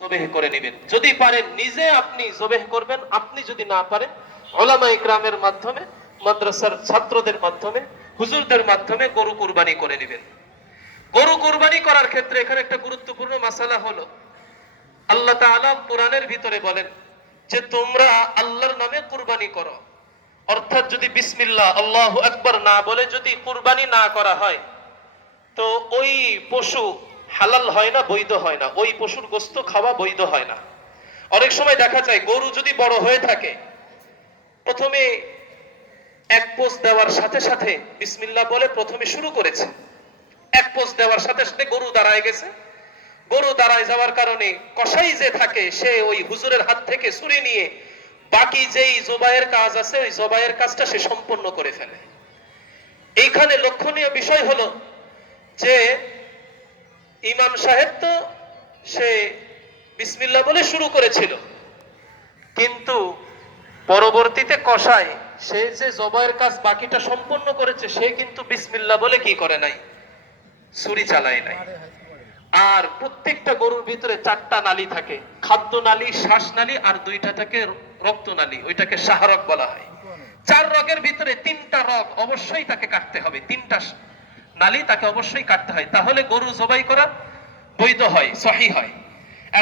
জবেহ করে নেবেন। যদি পারেন নিজে আপনি জবেহ করবেন, আপনি যদি না পারেন উলামা ইকরামের মাধ্যমে, মাদ্রাসার ছাত্রদের মাধ্যমে, হুজুরদের মাধ্যমে গরু কুরবানি করে নেবেন। গরু কুরবানি করার ক্ষেত্রে এখানে একটা গুরুত্বপূর্ণ মাসালা হলো, আল্লাহ তাআলা কোরআনের ভিতরে বলেন যে তোমরা আল্লাহর নামে কুরবানি করো। অর্থাৎ যদি বিসমিল্লাহ আল্লাহু আকবার না বলে যদি কুরবানি না করা হয়, তো ওই পশু হালাল হয় না, বৈধ হয় না, ওই পশুর গোস্ত খাওয়া বৈধ হয় না। অনেক সময় দেখা যায় গরু যদি বড় হয়ে থাকে, প্রথমে এক পোষ দেওয়ার সাথে সাথে বিসমিল্লাহ বলে প্রথমে শুরু করেছে, এক পোষ দেওয়ার সাথে সাথে গরু দাঁড়ায় গেছে। গরু দাঁড়ায় যাওয়ার কারণে কসাই যে থাকে সে ওই হুজুরের হাত থেকে ছুরি নিয়ে বাকি যেই জবাইয়ের কাজ আছে ওই জবাইয়ের কাজটা সে সম্পন্ন করে ফেলে। এইখানে লক্ষণীয় বিষয় হলো যে ইমাম সাহেব তো সে বিসমিল্লাহ বলে শুরু করেছিল, কিন্তু পরবর্তীতে কসাই সে যে জবাইয়ের কাজ বাকিটা সম্পন্ন করেছে সে কিন্তু বিসমিল্লাহ বলে কি করে নাই, ছুরি চালায় নাই। আর প্রত্যেকটা গরুর ভিতরে 4টা নালী থাকে, খাদ্য নালী, শ্বাস নালী, আর 2টা থাকে রক্ত নালী, ওইটাকে শাহরগ বলা হয়। 4 রগের ভিতরে 3টা রগ অবশ্যই তাকে কাটতে হবে, 3টা নালী তাকে অবশ্যই কাটতে হয়, তাহলে গরু জবাই করা বৈধ হয়, সহিহ হয়।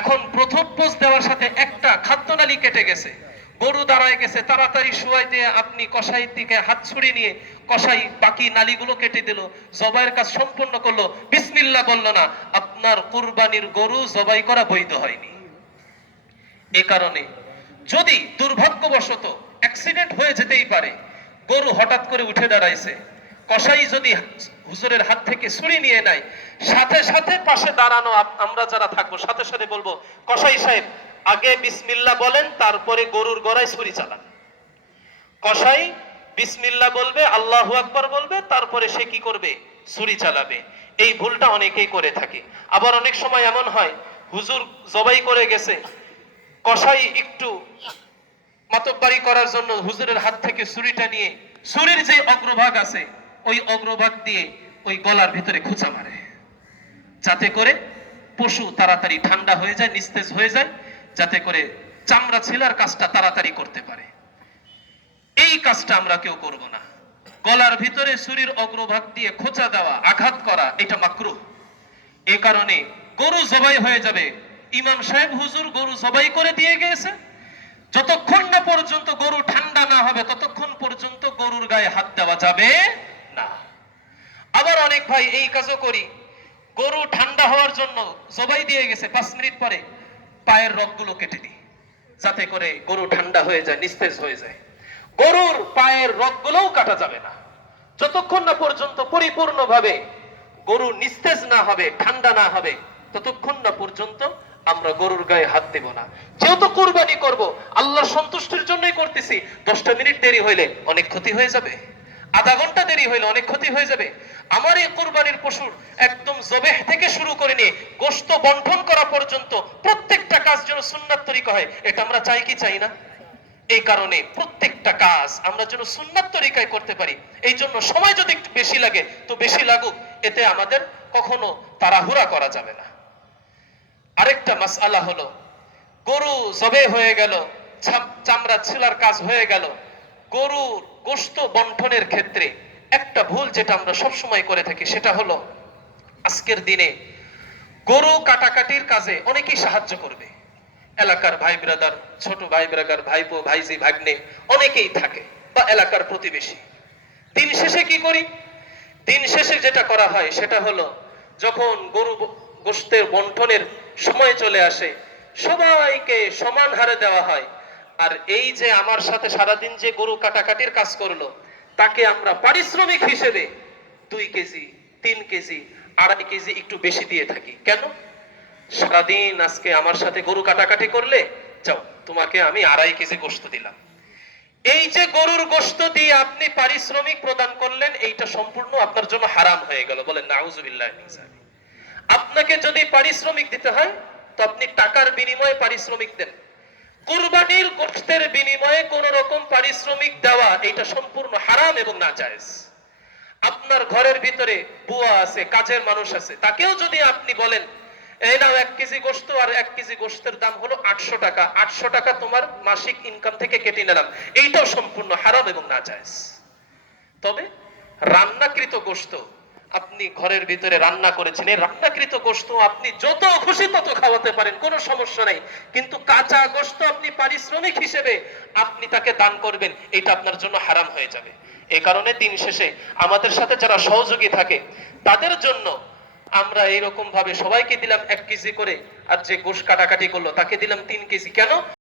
এখন প্রথম পোষ দেওয়ার সাথে একটা খাদ্য নালী কেটে গেছে, গরু দাঁড়ায় গেছে, তাড়াতাড়ি শুয়াই দিয়ে আপনি কসাই দিকে হাত ছুড়ে নিয়ে কসাই বাকি নালীগুলো কেটে দিল, জবাইয়ের কাজ সম্পন্ন করলো, বিসমিল্লাহ বলল না, আপনার কুরবানির গরু জবাই করা বৈধ হয়নি। এ কারণে যদি দুর্ভাগ্যবশত অ্যাক্সিডেন্ট হয়ে যেতেই পারে, গরু হঠাৎ করে উঠে দাঁড়াইছে, কসাই যদি হুজুরের হাত থেকে ছুরি নিয়ে নেয়, সাথে সাথে পাশে দাঁড়ানো আমরা যারা থাকবো সাথে সাথে বলবো, কসাই সাহেব আগে বিসমিল্লাহ বলেন, তারপরে গরুর গলায় ছুরি চালান। কসাই বিসমিল্লাহ বলবে, আল্লাহু আকবার বলবে, তারপরে সে কি করবে, ছুরি চালাবে। এই ভুলটা অনেকেই করে থাকে। আবার অনেক সময় এমন হয় হুজুর জবাই করে গেছে, কসাই একটু মাতব্বারি করার জন্য হুজুরের হাত থেকে ছুরিটা নিয়ে ছুরির যে অগ্রভাগ আছে ওই অগ্রভাগ দিয়ে ওই গলার ভিতরে খোঁচা মারে, যাতে করে পশু তাড়াতাড়ি ঠান্ডা হয়ে যায়, নিস্তেজ হয়ে যায়, যাতে করে চামড়া ছেলার কাজটা তাড়াতাড়ি করতে পারে। এই কাজটা আমরা কেউ করব না। গলার ভিতরে ছুরির অগ্রভাগ দিয়ে খোঁচা দেওয়া, আঘাত করা, এটা মাকরুহ। এই কারণে গরু জবাই হয়ে যাবে, ইমাম সাহেব হুজুর গরু জবাই করে দিয়ে গেছে, যতক্ষণ না পর্যন্ত গরু ঠান্ডা না হবে ততক্ষণ পর্যন্ত গরুর গায়ে হাত দেওয়া যাবে না। আবার অনেক ভাই এই কাজও করি, গরু ঠান্ডা হওয়ার জন্য জবাই দিয়ে গেছে, 5 মিনিট পরে পায়ের রগগুলো কেটে দিই, যাতে করে গরু ঠান্ডা হয়ে যায়, নিস্তেজ হয়ে যায়। গরুর পায়ের রগগুলোও কাটা যাবে না যতক্ষণ না পর্যন্ত পরিপূর্ণভাবে গরু নিস্তেজ না হবে, ঠান্ডা না হবে, ততক্ষণ না পর্যন্ত আমরা গরুর গায়ে হাত দেব না। যেহেতু কুরবানি করব, আল্লাহর সন্তুষ্টির জন্যই করতেছি, 10টা মিনিট দেরি হইলে অনেক ক্ষতি হয়ে যাবে, আধা ঘন্টা দেরি হইলে অনেক ক্ষতি হয়ে যাবে। আমার এই কুরবানির পশুর একদম জবেহ থেকে শুরু করে নিয়ে গোশত বন্টন করা পর্যন্ত প্রত্যেকটা কাজ যেন সুন্নাত তরিকা হয়, এটা আমরা চাই কি চাই না? এই কারণে প্রত্যেকটা কাজ আমরা যেন সুন্নাত তরিকায় করতে পারি, এই জন্য সময় যদি একটু বেশি লাগে তো বেশি লাগুক, এতে আমাদের কখনো তাড়াহুড়া করা যাবে না। আরেকটা মাসআলা হলো, গরু জবে হয়ে গেল, চামড়া ছিলার কাজ হয়ে গেল, গরুর গোশত বন্টনের ক্ষেত্রে একটা ভুল যেটা আমরা সব সময় করে থাকি, সেটা হলো আজকের দিনে গরু কাটাকাটির কাজে অনেকেই সাহায্য করবে, এলাকার ভাই ব্রাদার, ছোট ভাই ব্রাদার, ভাইপো, ভাইজি, ভাগ্নে অনেকেই থাকে, বা এলাকার প্রতিবেশী। দিন শেষে কি করি, দিন শেষে যেটা করা হয় সেটা হলো, যখন গরু গোশতের বন্টনের সময় চলে আসে, সবাইকে সমান হারে দেওয়া হয়। আর এই যে আমার সাথে সারাদিন যে গরু কাটাকাটির কাজ করলো, তাকে আমরা পারিশ্রমিক হিসেবে 2 কেজি, 3 কেজি, 2.5 কেজি একটু বেশি দিয়ে থাকি। কেন? সারাদিন আজকে আমার সাথে গরু কাটাকাটি করলে, যাও তোমাকে আমি 2.5 কেজি গোশত দিলাম। এই যে গরুর গোশত দিয়ে আপনি পারিশ্রমিক প্রদান করলেন, এইটা সম্পূর্ণ আপনার জন্য হারাম হয়ে গেল, বলেন নাউজুবিল্লাহ। আপনাকে যদি পারিশ্রমিক দিতে হয় তো আপনি টাকার বিনিময়ে পারিশ্রমিক দেন। কুরবানির গোশতের বিনিময়ে কোন রকম পারিশ্রমিক দেওয়া এটা সম্পূর্ণ হারাম এবং নাজায়েজ। আপনার ঘরের ভিতরে বুয়া আছে, কাজের মানুষ আছে, তাকেও যদি আপনি বলেন এই নাও 1 কেজি গোশত, আর 1 কেজি গোশতের দাম হলো 800 টাকা। 800 টাকা তোমার মাসিক ইনকাম থেকে কেটে নিলাম। এইটাও সম্পূর্ণ হারাম এবং নাজায়েজ। তবে রান্নাকৃত গোশত, আপনি ঘরের ভিতরে রান্না করেছেন, এই রান্নাকৃত গোশত আপনি যত খুশি তত খাওয়াতে পারেন, কোনো সমস্যা নেই। কিন্তু কাঁচা গোশত আপনি পারিশ্রমিক হিসেবে আপনি তাকে দান করবেন, এটা আপনার জন্য হারাম হয়ে যাবে। এই কারণে দিন শেষে আমাদের সাথে যারা সহযোগী থাকে তাদের জন্য আমরা এইরকম ভাবে সবাইকে দিলাম 1 কেজি করে, আর যে গোশ কাটাকাটি করলো তাকে দিলাম 3 কেজি। কেন?